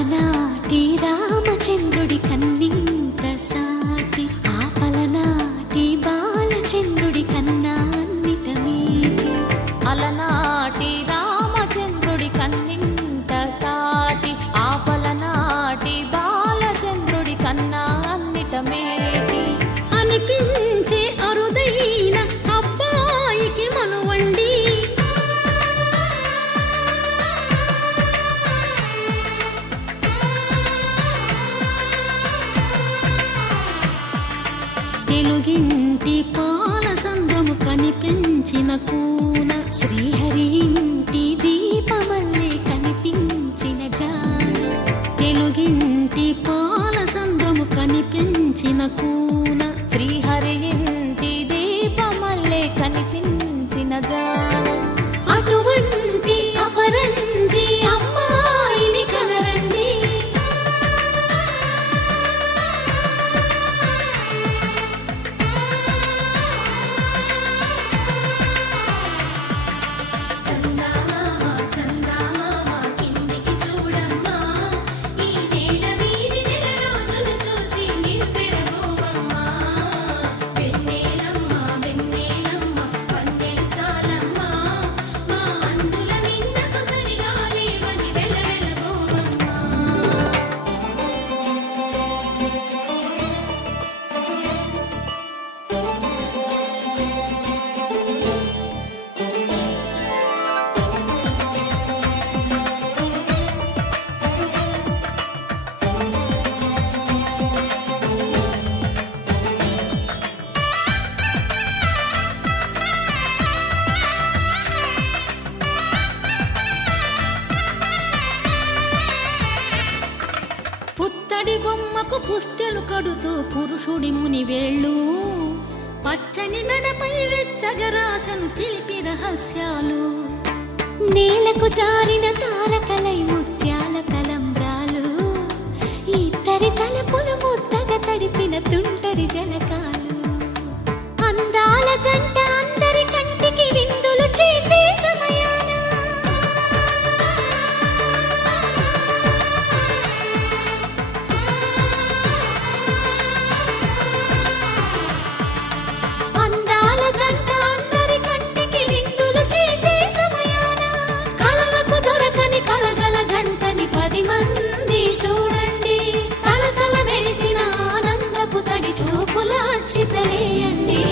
పలనాటి రామచంద్రుడి కన్నింత సాటి ఆ పలనాటి బాలచంద్రుడి కన్నా అన్నిట మీటి అలనాటి రామచంద్రుడి కన్నింత సాటి ఆ పలనాటి బాలచంద్రుడి కన్నా అన్నిట మేటి అనిపించే అరుదైన అబ్బాయికి మనువండి తెలుగింటి పాలసంద్రము కనిపించిన కూన శ్రీహరి ఇంటి దీపమల్లే కనిపించిన జాన తెలుగింటి పాలసంద్రము కనిపించిన కూన శ్రీహరి ఇంటి దీపమల్లే కనిపించిన జాన అటువంటి అపరంజి అమ్మాయిని కనరండి పుత్తడి బొమ్మకు పుస్తెలు కడుతూ పురుషుడి ముని వేళ్ళు పచ్చని నడపై వెచ్చగరాసను చిలిపి రహస్యాలు నేలకు జారిన తారకలై ముత్యాల తలంబ్రాలు ఇద్దరి తలపులు ముద్దగా తడిపిన తుంటరి జలకాలు అందాల జంట అందరి కంటికి విందులు చేసే సమయాన అందాల జంట అందరి కంటికి విందులు చేసే సమయాన కలలకు దొరకని కలగల జంటని 10 మంది చూడండి తలతల మెరిసిన ఆనందపు తడి చూపుల అచ్చితలేయండి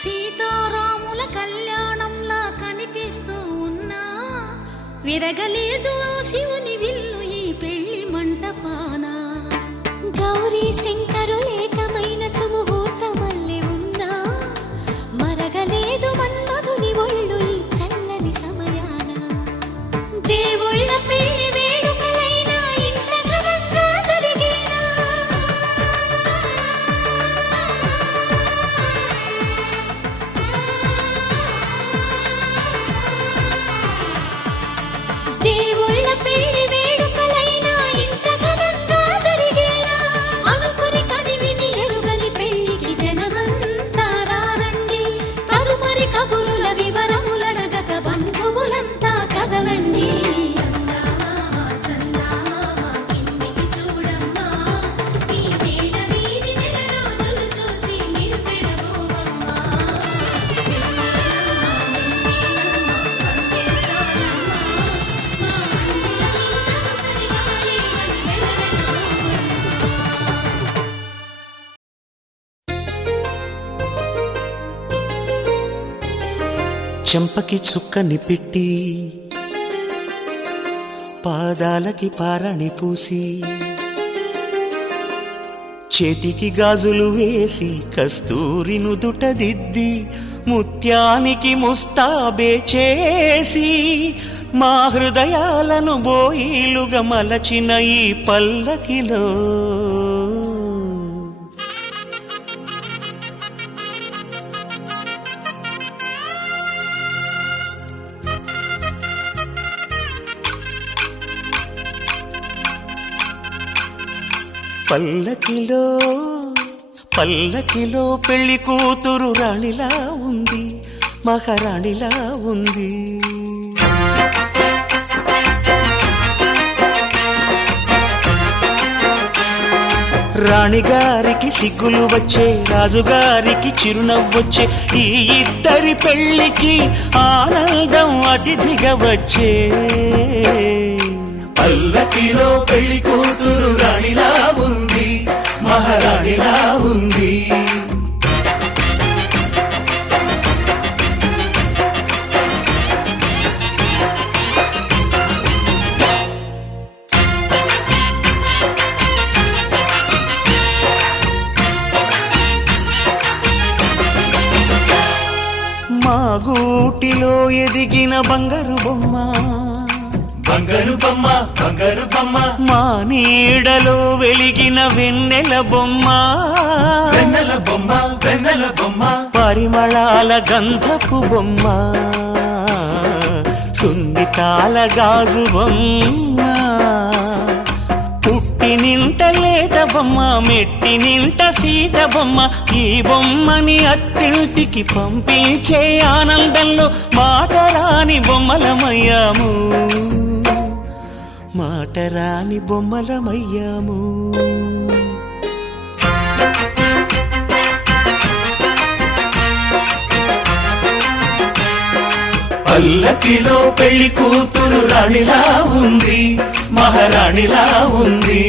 సీతారాముల కళ్యాణంలా కనిపిస్తూ ఉన్నా విరగలేదు శివుని విల్లు ఈ పెళ్లి మంటపాన గౌరీ శంకరులేకమైన సుముహూర్తమల్లె ఉన్నా మరగలేదు మన్మధుని ఒళ్ళు ఈ చల్లని సమయాన దేవుళ్ళ పెళ్లి వేడుకలైనా ఇంత ఘనంగా జరిగేనా దేవుళ్ళ పెళ్లి వేడుకలైనా ఇంత ఘనంగా జరిగేలా అనుకుని కనివిని ఎరుగని పెళ్లికి జనమంతా రారండి తదుపరి కబురుల వివరములడగక బంధువులంతా కదలండి చెంపకి చుక్కని పెట్టి పాదాలకి పారణి పూసి చేతికి గాజులు వేసి కస్తూరి నుదుట దిద్ది ముత్యానికి ముస్తాబే చేసి మా హృదయాలను బోయిలుగా మలచిన ఈ పల్లకిలో పల్లకిలో పల్లకిలో పెళ్లి కూతురు రాణిలా ఉంది, మహారాణిలా ఉంది. రాణిగారికి సిగ్గులు వచ్చే, రాజుగారికి చిరునవ్వొచ్చే, ఈ ఇద్దరి పెళ్లికి ఆనందం అతిథిగా వచ్చే. పల్లకిలో పెళ్లి కూతురు రాణిలా ఉంది, మహారాణిలా ఉంది. మా గూటిలో ఎదిగిన బంగారు బొమ్మ, బంగారు బొమ్మ, బంగారు బొమ్మ. మా నీడలో వెలిగిన వెన్నెల బొమ్మ, వెన్నెల బొమ్మ, వెన్నెల బొమ్మ. పరిమళాల గంధపు బొమ్మ, సున్నితాల గాజు బొమ్మ. పుట్టి నింట లేత బొమ్మ, మెట్టి నింట సీత బొమ్మ. ఈ బొమ్మని అత్తింటికి పంపించే ఆనందంలో మాటరాని బొమ్మలమయ్యాము, మాటరాని బొమ్మలమయ్యాము. పల్లకిలో పెళ్లి కూతురు రాణిలా ఉంది, మహారాణిలా ఉంది.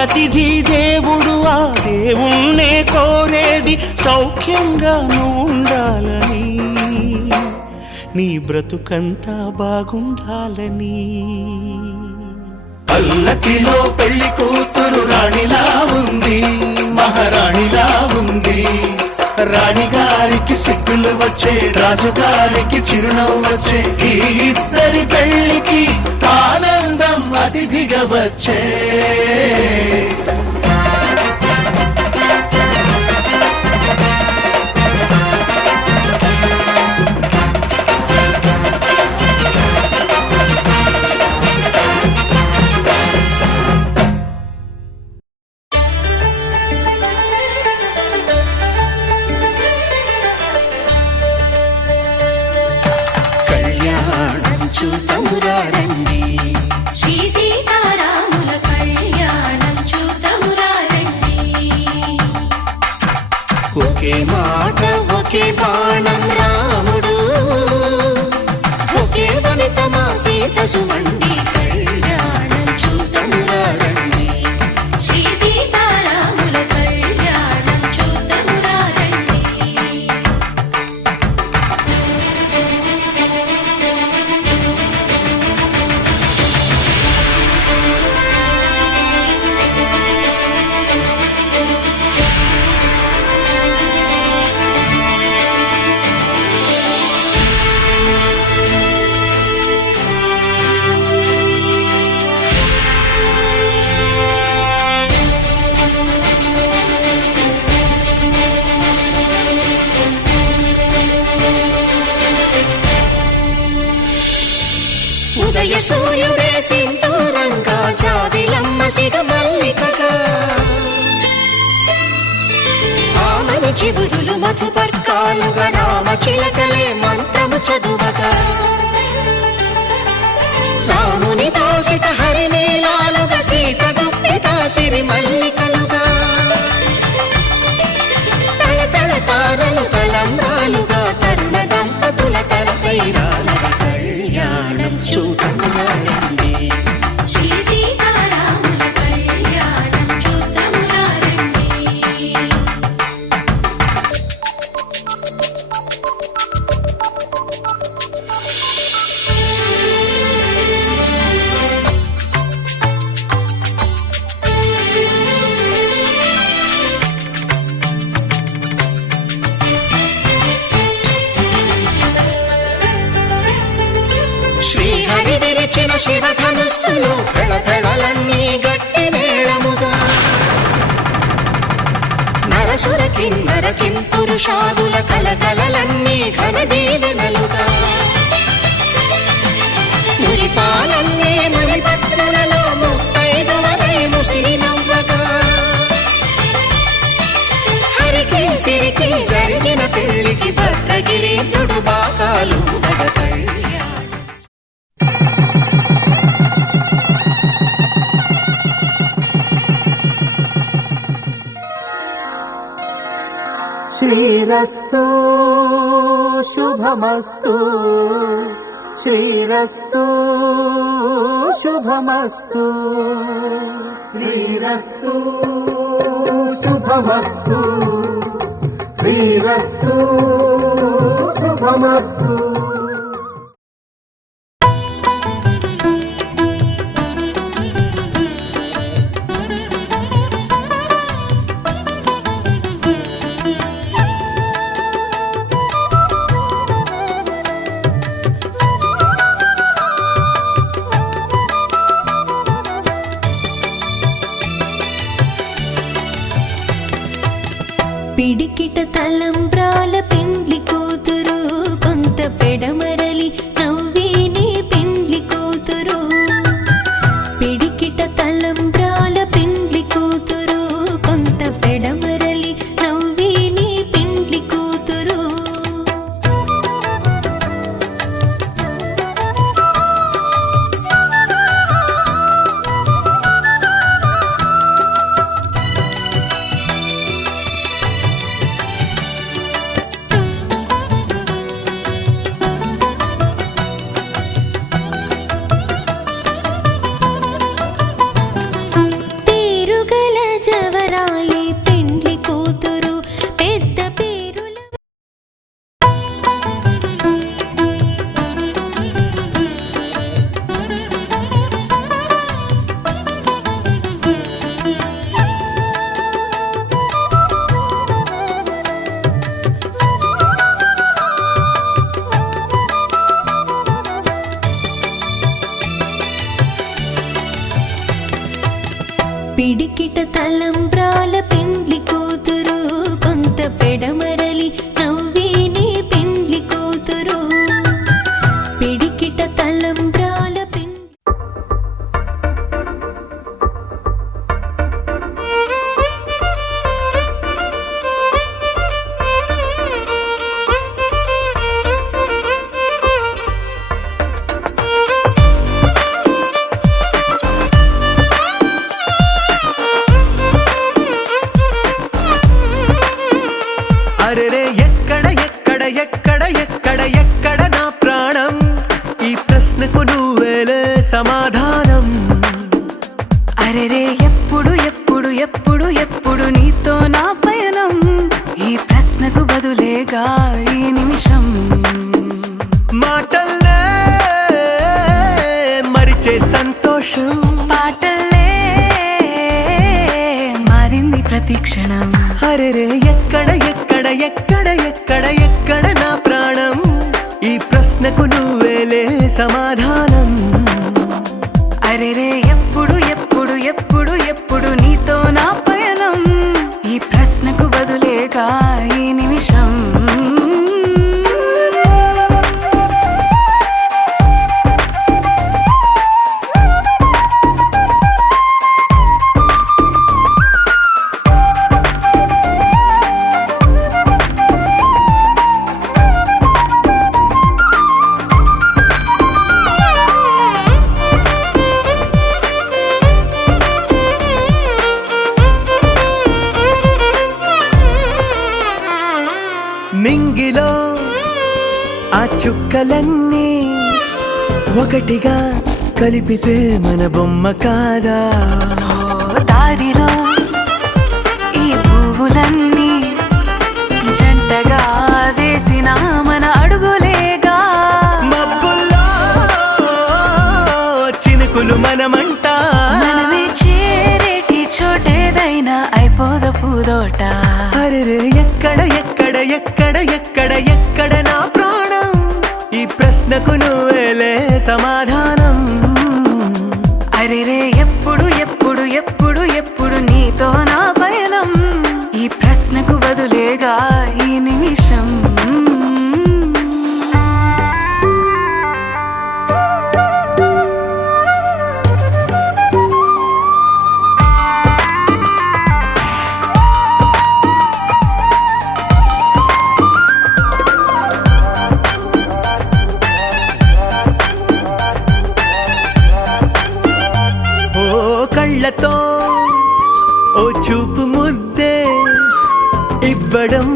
అతిథి దేవుడు ఆ దేవుణ్ణే కోరేది సౌఖ్యంగా ఉండాలని, నీ బ్రతుకంతా బాగుండాలని. పల్లకిలో పెళ్లి కూతురు రాణిలా ఉంది, మహారాణిలా ఉంది. రాణిగారికి సిగ్గులు వచ్చే, రాజుగారికి చిరునవ్వు వచ్చే, ఈ ఇద్దరి పెళ్లికి ఆనందం అతిథిగా వచ్చే. చూతమురారండి, శ్రీ సీతారాముల కళ్యాణం చూతమురారండి. ఒకే మాట ఒకే బాణం రాముడు, ఒకే వనిత మా సీత సుమండి. కళ్యాణం చూతమురారండి, శ్రీ సీతారాముల కళ్యాణం చూతమురారండి. జయసూర్యుడే సింధూరంగా జాబిలమ్మ సిగమల్లికగా ఆమని చివురులు మధుపర్కాలుగా రామ చిలకలే మంత్రము చదువగా రాముని దోసిట హరినీలాలుగా సీత గుప్పిట సిరి మల్లికలుగా తళతళ తారలు తలంబ్రాలుగా తరుణ దంపతుల తలపైరాలుగా కళ్యాణం చూడమురారండి శ్రీ సీతారాముల కళ్యాణం చూద్దామురారండి. శ్రీహరి విరిచిన శివధనుస్సులు పెళపెళలన్నీ గట్టి మేళముగా నరసుర కిన్నర కింపురుషాదుల కలకలలన్నీ ఘన దీవెనలుగా మురిపాలన్నీ మణిపత్రులలో ముత్తైదువలై ముసిరి నవ్వగా హరికి సిరికి జరిగిన పెళ్లికి భద్రగిరీంద్రుడు బాకాలు కళ్యాణం శ్రీరస్తు శుభమస్తు శ్రీరస్తు శుభమస్తు శ్రీరస్తు శుభమస్తు శ్రీరస్తు శుభమస్తు. పిడికిట తలంబ్రాల పెండ్లి కూతురు కొంత పెడమరలి నవ్వేనే పెండ్లి కూతురు పిడికిట తలంబ్రాల పెండ్లి కూతురు కొంత పెడమరలి నవ్వేనే పెండ్లి కూతురు పేరుగల జవరాలే పెండ్లి కూతురు పెద్ద పేరుల పిడికిట తలంబ్రాల పెండ్లి కూతురు కొంత పెడమరలి నవ్వేనే పెండ్లి కూతురు పిడికిట తలంబ్రాల పెండ్లి అరెరే ఎక్కడ ఎక్కడ ఎక్కడ ఎక్కడ ఎక్కడ నా ప్రాణం ఈ ప్రశ్నకు నువ్వేలే సమాధానం అరెరే ఎప్పుడు ఎప్పుడు ఎప్పుడు ఎప్పుడు నీతో నా పయనం ఈ ప్రశ్నకు బదులేగా ఈ నిమిషం మాటల్లే మరిచే సంతోషం పాటల్లే మారింది ప్రతి క్షణం అరెరే ఎక్కడ ఎక్కడ ఎక్కడ ఎక్కడ ఎక్కడ నా ప్రాణం ఈ ప్రశ్నకు నువ్వేలే సమాధానం అరెరే ఎప్పుడు ఎప్పుడు ఎప్పుడు ఎప్పుడు నీతో నా పయనం ఈ ప్రశ్నకు బదులేగా ఈ నిమిషం చుక్కలన్నీ ఒకటిగా కలిపితే మన బొమ్మ కాదా? దారిలో ఈ పువ్వులన్నీ జంటగా వేసిన మన అడుగులేగా. మబ్బుల్లో చినుకులు మనమంట, మనమే చేరేటి చోటేదైనా అయిపోద పూదోట. అరెరే ఎక్కడ ఎక్కడ ఎక్కడ ఎక్కడ ఎక్కడ నా ప్రాణం? ఈ ప్రశ్నకు నువ్వేలే సమాధానం. అరెరే ఎప్పుడు ఎప్పుడు ఎప్పుడు ఎప్పుడు నీతో నా పయనం? ఈ ప్రశ్నకు బదులేగా ఈ నిమిషం. కళ్ళతో ఓ చూపు ముద్దే ఇవ్వడం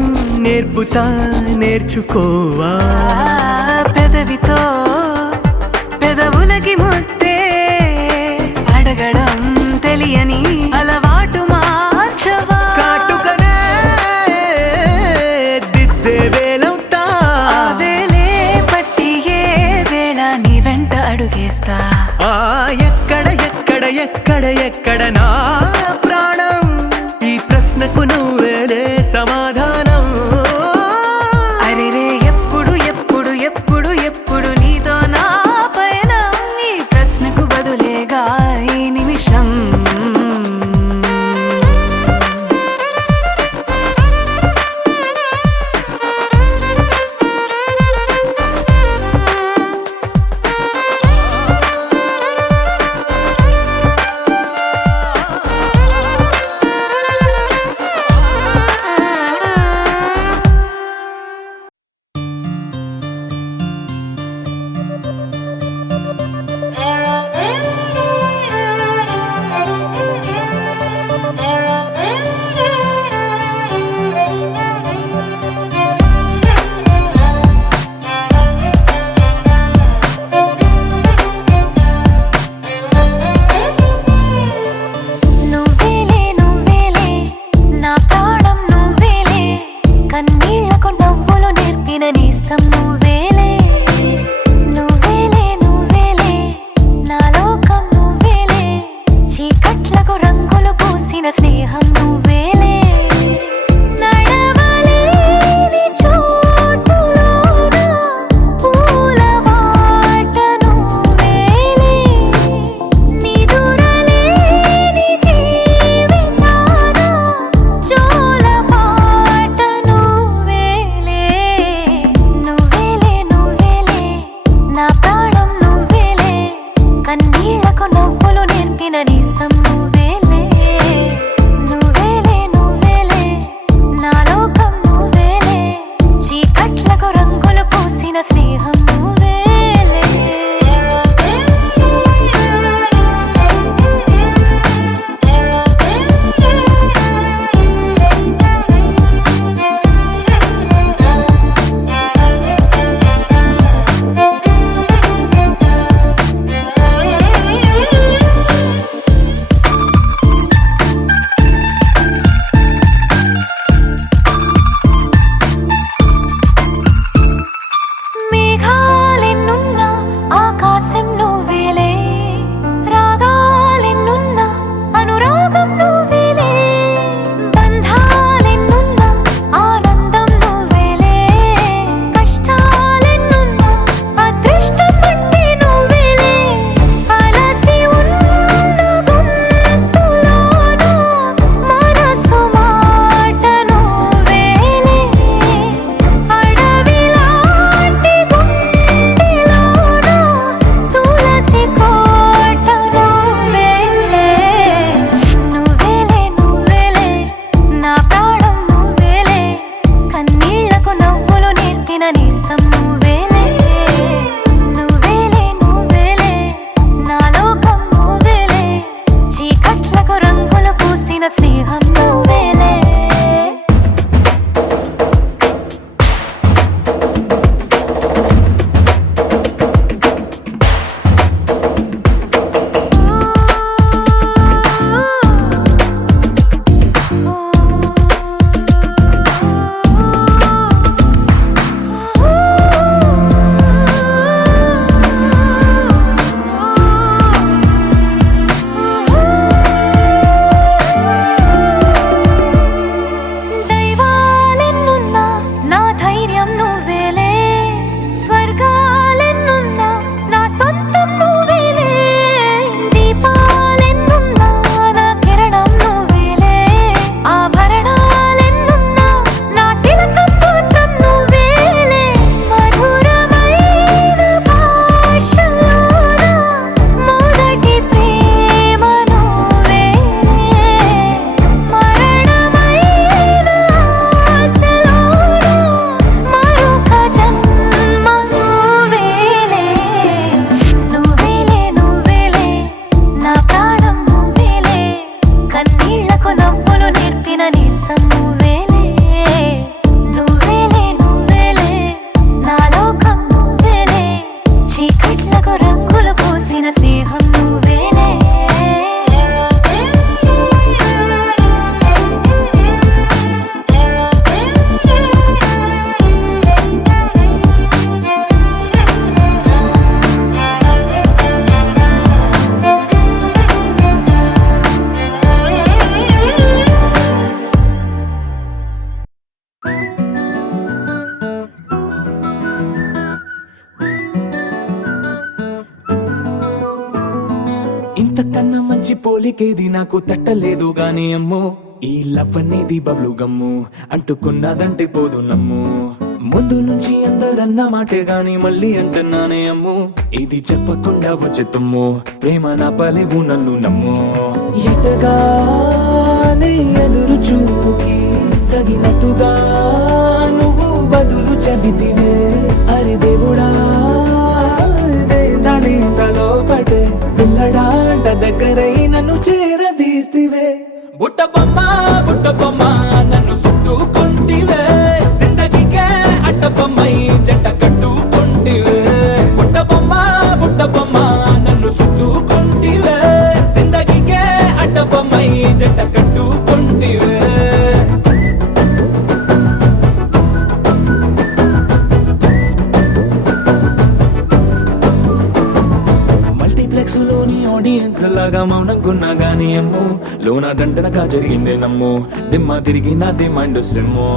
నేర్పుతా, నేర్చుకోవా? పెదవితో పెదవులకి ముద్దే అడగడం తెలియని అలవాటు మార్చవా? కాటుకనే దిద్దే వేలవుతా, వేలే పట్టి ఏ వేళ నీ వెంట అడుగేస్తా. ఎక్కడ ఎక్కడ ఎక్కడ ఎక్కడ నా ప్రాణం? ఈ ప్రశ్నకు నువ్వేలే సమాధానం. అరెరే ఎప్పుడు ఎప్పుడు ఎప్పుడు ఎప్పుడు నీతో నా పయనం? ఈ ప్రశ్నకు బదులేగా ఈ నిమిషం. ఇంతకన్నా మంచి పోలికేది నాకు తట్టలేదు గాని అమ్మో ఈ లవ్ అనేది బబ్లు గమ్ము అంటుకున్నదంటే పోదు నమ్ము ముందు నుంచి అందరన్న మాటే గాని మళ్ళీ అంటున్నానే అమ్ము ఇది చెప్పకుండా వచ్చే తుమ్ము ప్రేమ నా పలేవు నన్ను నమ్ము ఎటగానే ఎదురు చూకి తగినట్టుగా నువ్వు బదులు చెబితివే అరి దేవుడా దాని తలో పడే పిల్లడాంట దగ్గరై నన్ను చేరదీస్తివే బుట్ట బొమ్మ నన్ను చుట్టుకుంటివే జిందగీకే అట్ట బొమ్మై జంట కట్టుకుంటివే బుట్ట బొమ్మ నన్ను చుట్టుకుంటివే జిందగీకే అట్ట బొమ్మై జంట కట్టుకుంటివే మల్టీప్లెక్స్ లోని ఆడియన్స్ లాగా మౌనంకున్నా గానీ అమ్ము లోన దండనగా జరిగిందే నమ్ము దిమ్మ తిరిగి నా దిమ్మండు సిమ్ము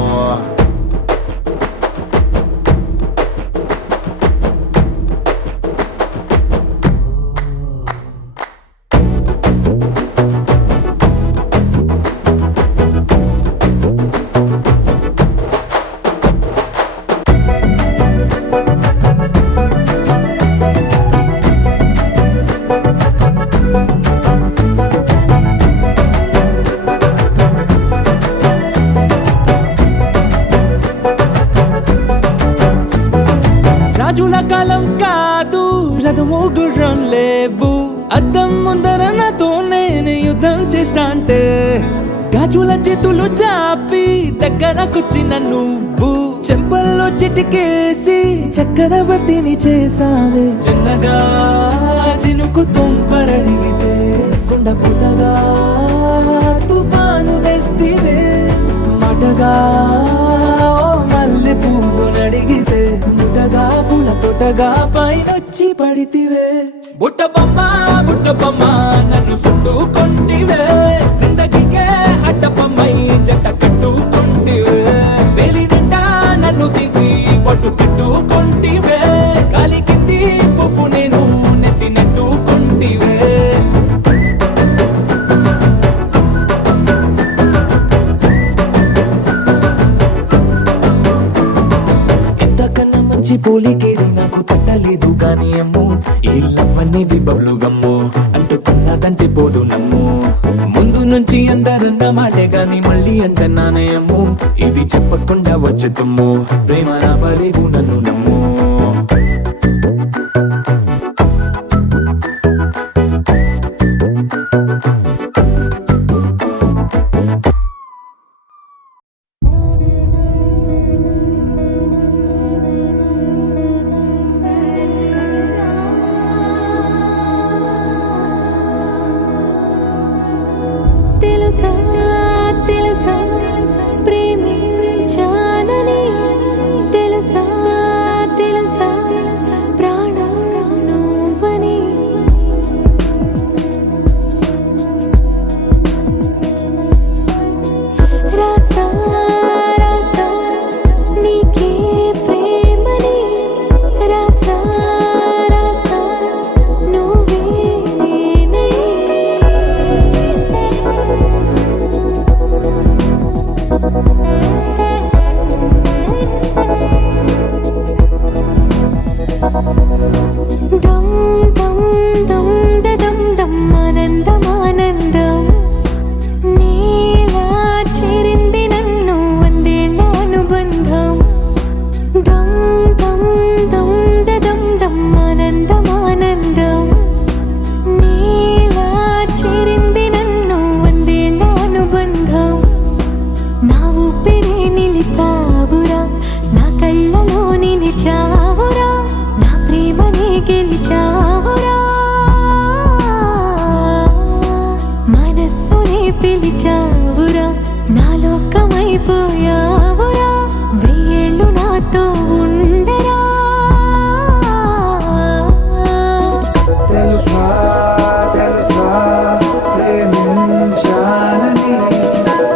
రాజుల కాలం కాదు రథము గుర్రం లేవు అద్దం ముందర నాతో నేను యుద్ధం చేస్తా అంటే గాజుల చేతులు చాపి దగ్గరకొచ్చిన నువ్వు చెంపల్లో చిటికేసి చక్రవర్తిని చేసావే చిన్నగా చినుకు తుంపరడిగితే కుండ పుటగా తుఫాను తెస్తివే మాటగా మల్లె పువ్వు నడిగితే ముదగా పూల తోటగా పైనొచ్చి పడితివే బుట్ట బొమ్మ నన్ను చుట్టుకుంటివే జిందగీకే అట్ట బొమ్మై జంట కట్టుకుంటివే వేలి నిండా నన్ను తీసి పట్టు పెట్టుకుంటివే కాలి కింది పువ్వు నేను నెత్తి నెట్టుకుంటివే మంచి పోలికేది నాకు తట్టలేదు గాని అమ్ము ఈ లవ్ అనేది బబ్లు గమ్ము అంటుకున్నదంటే పోదు నమ్ము ముందు నుంచి అందరన్న మాటే గాని మళ్ళీ అంటున్నానే అమ్ము ఇది చెప్పకుండా వచ్చే తుమ్ము ప్రేమ నా పలేవు నన్ను నమ్ము తెలుసా తెలుసా ప్రేమించానని తెలుసా తెలుసా ప్రాణం నువ్వని రాసా రాసా నీకే ప్రేమని రాసా రాసా నువ్వే దమ్ దమ్ దమ్ దమ్ దమ్ ఆనందం ఆనందం నీలా చేరింది నన్ను వందేళ్ళ అనుబంధం దమ్ దమ్ దమ్ దమ్ దమ్ ఆనందం ఆనందం నీలా చేరింది నన్ను వందేళ్ళ అనుబంధం నా ఊపిరే నిలిపావురా నా కళ్ళలో నిలిచావురా నా ప్రేమనే గెలిచావురా మనస్సునే పిలిచావురా నా లోకమైపోయావురా వెయ్యేళ్ళు నాతో ఉండరా తెలుసా తెలుసా ప్రేమించానని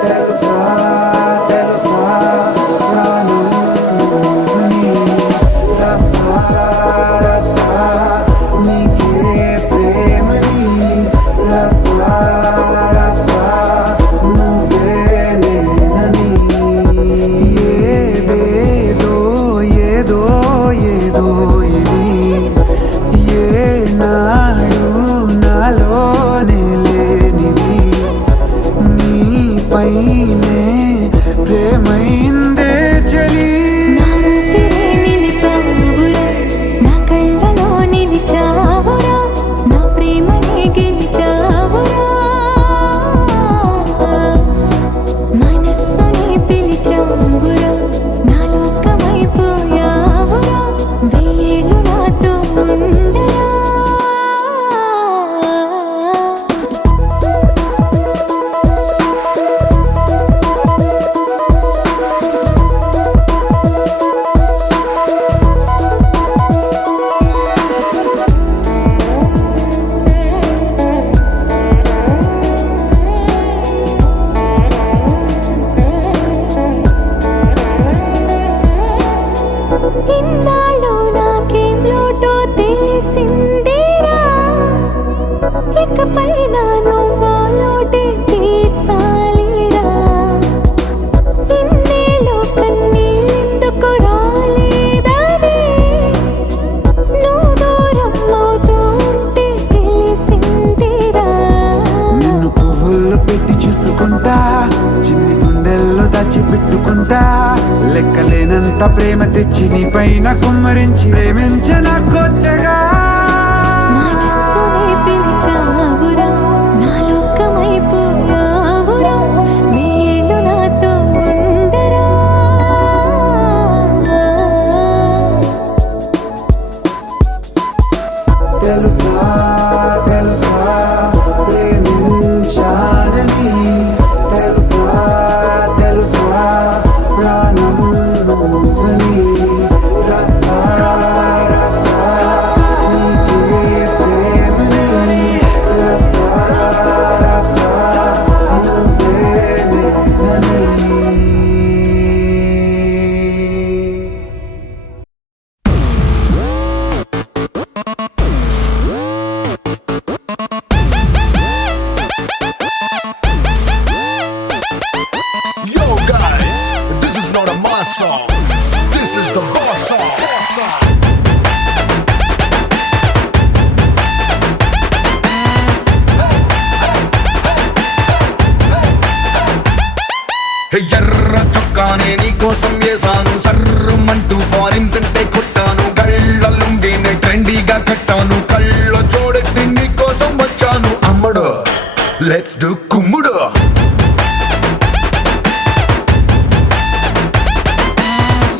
తెలుసా తెలుసా ప్రాణం నువ్వని రసా రసా నీకే ప్రేమని తెలిసిందిరా ఇకపై నా నువ్వాలోటే తీర్చాలిరా ఇన్నేళ్ళు కన్నీళ్ళెందుకు రాలేదని నువ్వు దూరం అవుతూ ఉంటే తెలిసిందిరా నిన్ను పువ్వుల్లో పెట్టి చూసుకుంటా చిన్ని గుండెల్లో దాచిపెట్టుకుంటా లెక్కలేనంత ప్రేమ తెచ్చి నీ పైన కుమ్మరించి ప్రేమించిన కొత్తగా మనస్సునే పిలిచావురా నా లోకమైపోయావురా వేళ్ళు నాతో ఉండరా తెలుసా తెలుసా ప్రేమించాలని తెలుసా తెలుసా ప్రాణం నువ్వని రసా రసా నీకే ప్రేమని రసా రసా నువ్వే నేనని Yo guys, this is not a mass song. This is the boss song. Hey ఎర్ర చొక్కానే నీ కోసం వేసాను సర్రమంటూ ఫారిన్ సెంటే కొట్టాను గళ్ళ లుంగినే ట్రెండీగా కట్టాను కళ్ళ చూడెత్తి నీ కోసం వచ్చాను అమ్మడు లెట్స్ డూ కుమ్ముడు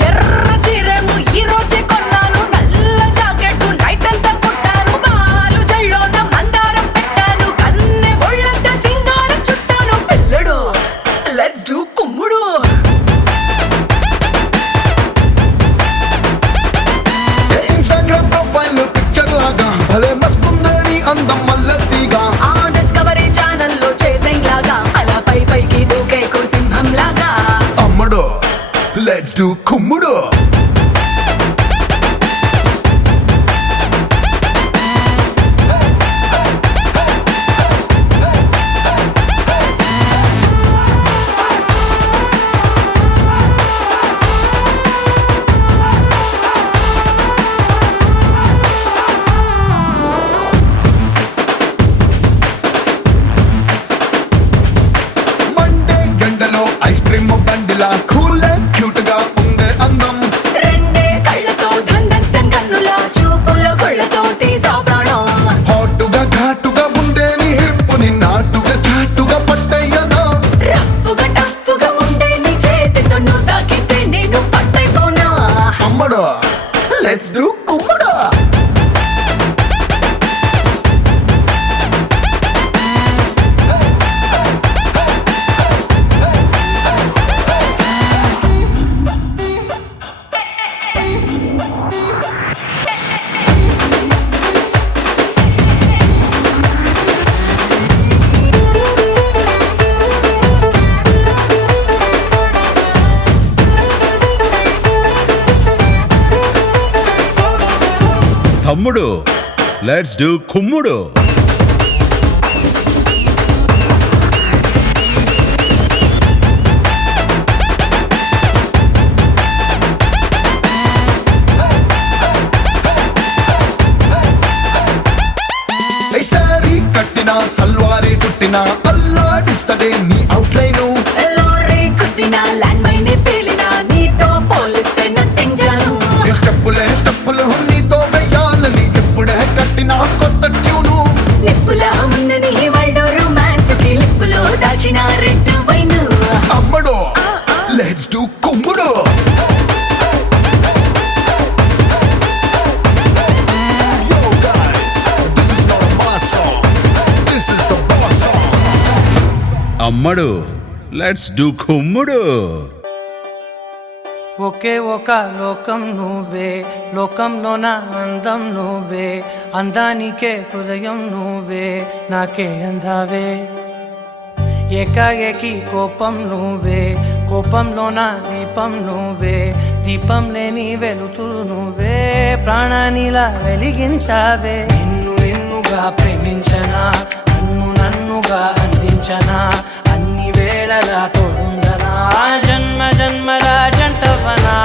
ఎర్ర చీరేమో ఈ రోజే కొన్నాను నల్ల జాకెట్ నైట్ అంతా కుట్టాను బాలు జల్లోన మందారం పెట్టాను కన్నె ఒళ్ళంతా సింగారం చుట్టాను పిల్లడు లెట్స్ డూ కుమ్ముడు ఇన్స్టాగ్రామ్ ప్రొఫైల్ పిక్చర్ లాగా భలే మస్తుందని అందం మల్లతిగా ఆ డిస్కవరీ ఛానల్లో చేసింగ్ లాగా అలా పై పైకి దూకేకు సింహం లాగా అమ్మడు లెట్స్ డూ కుమ్ముడు మండే గంటలో ఐస్ క్రీమ్ బండిలా కూల్ క్యూట్ గా ఉండే అందం రెండే కళ్ళతో ధందన్ కన్నుల చూపుల కొళ్ళతో తీసా ప్రాణం హాటుగా ఘాటుగా ఉండే నీ హిప్పుని నాటుగా చాటుగా పట్టయ్యనా రఫ్ఫుగా టఫ్ఫుగా ఉండే నీ చేతితో నువ్వు తాకితే నేను పట్టైపోనా అమ్మడు లెట్స్ డూ కుమ్ముడు తమ్ముడు లెట్స్ డూ కుమ్ముడు సారీ కట్టిన సల్వారీ చుట్టిన అల్లాడిస్తదే నీ అవుట్లైను లారీ కుట్టిన ల్యాండ్ మైనే పేలిన నీతో పోలిస్తే నథింగ్ జాను స్టెప్పులు నీతో వెయ్యాలని ఎప్పుడే కట్టిన కొత్త ట్యూను నిప్పులా ఉన్నది వరల్డ్ రొమాన్స్ కి లిప్పులో దాచిన రెడ్ వైన్ అమ్మడు లెట్స్ డూ కుమ్ముడు Yo guys, this is not a mass song. This is the boss song. అమ్మడు లెట్స్ డూ కుమ్ముడు ఒకే ఒక లోకం నువ్వే లోకంలోన అందం నువ్వే అందానికే హృదయం నువ్వే నాకే అందావే ఏకాఏకి కోపం నువ్వే కోపంలోన దీపం నువ్వే దీపం లేని వెలుతురు నువ్వే ప్రాణానిలా వెలిగించావే నిన్ను నిన్నుగా ప్రేమించనా నన్నుగా అందించనా అన్ని వేళలా తోడుందనా జన్మ జన్మల జంటవనా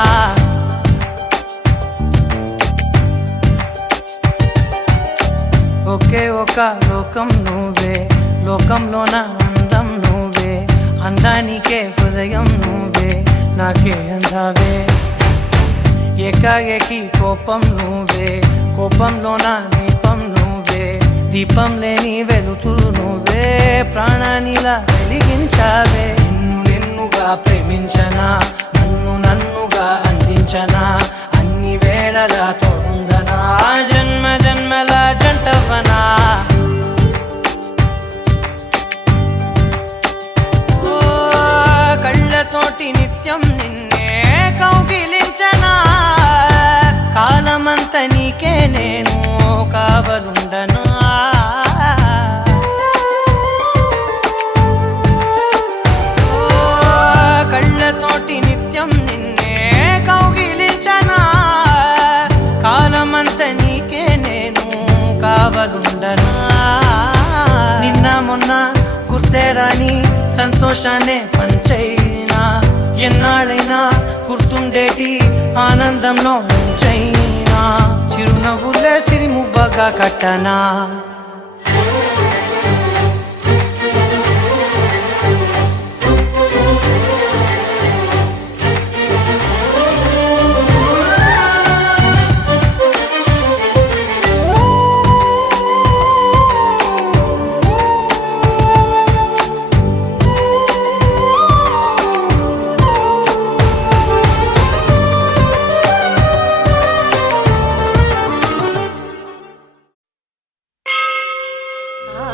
ఒకే ఒక లోకం నువ్వే లోకంలోన అందం నువ్వే అందానికే హృదయం నువ్వే నాకే అందావే ఏకాఏకి కోపం నువ్వే కోపంలోన దీపం నువ్వే దీపం లేని వెలుతురు నువ్వే ప్రాణానిలా వెలిగించావే నిన్ను నిన్నుగా ప్రేమించనా నన్నుగా అందించనా అన్ని వేళలా తోడుందనా జన్మ జన్మల జంటవనా ఓ కళ్ళతోటి నిత్యం నిన్నే కౌగిలించనా కాలమంత నీకే నేను కావలుండనా కళ్ళతోటి నిత్యం నిన్నే కౌగిలించనా కాలమంత నీకే నేను కావలుండనా నిన్న మొన్న గుర్తే రాని సంతోషాన్ని పంచైనా ఎన్నాళ్ళైనా గుర్తుండేటి ఆనందంలో ముంచైనా చిరునవ్వులే సిరిమువ్వగా కట్టనా ఆ